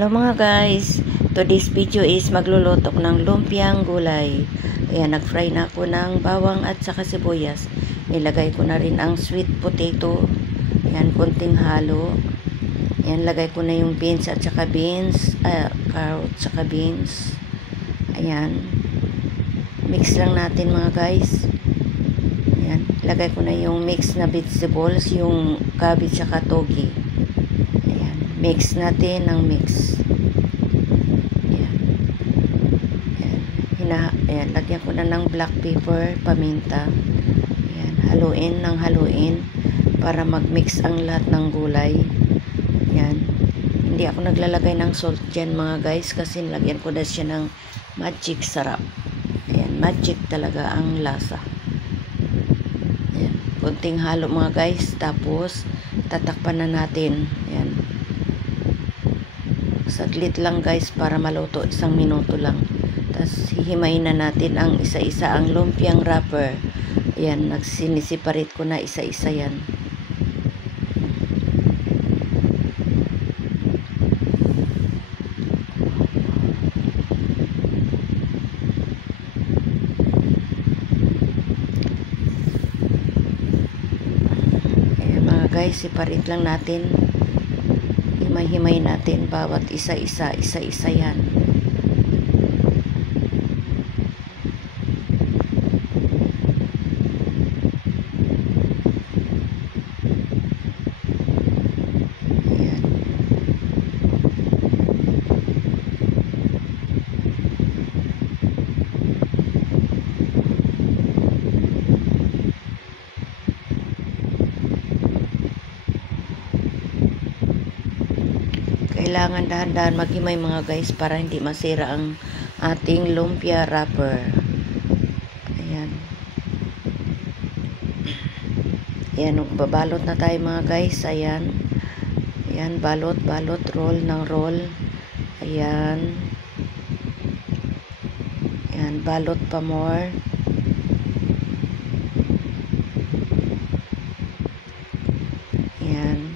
Hello mga guys, today's video is magluluto ko ng lumpiang gulay. Ayan, nag-fry na ako ng bawang at saka sibuyas. Nilagay ko na rin ang sweet potato. Ayan, konting halo. Ayan, lagay ko na yung beans at saka carrot at saka beans. Ayan, mix lang natin mga guys. Ayan, lagay ko na yung mix na vegetables, yung cabbage at saka togi. Mix natin ng mix. Ayan. Ayan. Lagyan ko na ng black pepper, paminta. Ayan. Haluin ng haluin para mag-mix ang lahat ng gulay. Ayan. Hindi ako naglalagay ng salt dyan mga guys kasi lagyan ko na siya ng magic sarap. Ayan. Magic talaga ang lasa. Ayan. Kunting halo mga guys. Tapos tatakpan na natin. Ayan. Saglit lang guys para maluto, 1 minuto lang. Tapos hihimayin na natin ang isa-isa ang lumpiang wrapper. Ayan, sinisiparate ko na isa-isa yan. Ayan mga guys, separate lang natin. Himay-himay natin bawat isa-isa yan. Ayan. Kailangan dahan-dahan maghimay mga guys para hindi masira ang ating lumpia wrapper. Ayan. Ayan, babalot na tayo mga guys. Ayan. Ayan, balot, roll ng roll. Ayan. Ayan, balot pa more. Ayan.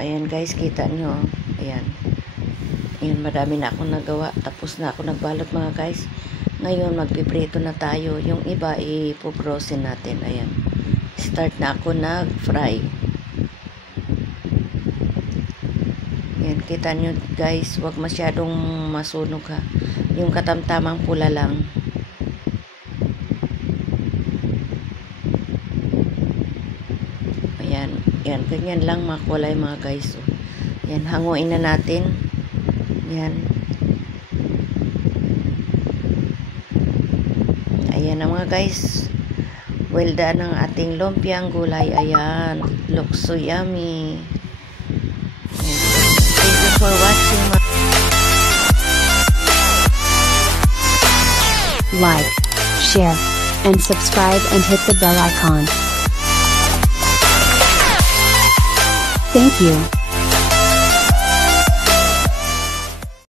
Ayan guys, kita nyo. Ayan. Ayan, marami na akong nagawa. Tapos na ako nagbalot mga guys. Ngayon, magpiprito na tayo. Yung iba, ipoprosin natin. Ayan. Start na ako nag-fry. Ayan, kita nyo guys. Huwag masyadong masunog ha. Yung katamtamang pula lang. Ayan. Yan, ganyan lang makulay mga guys. So, yan, hanguin na natin. Yan. Ayan na mga guys. Well done ang ating lumpiang gulay. Ayan. Looks so yummy. Ayan. Thank you for watching. Like, share, and subscribe and hit the bell icon. Thank you.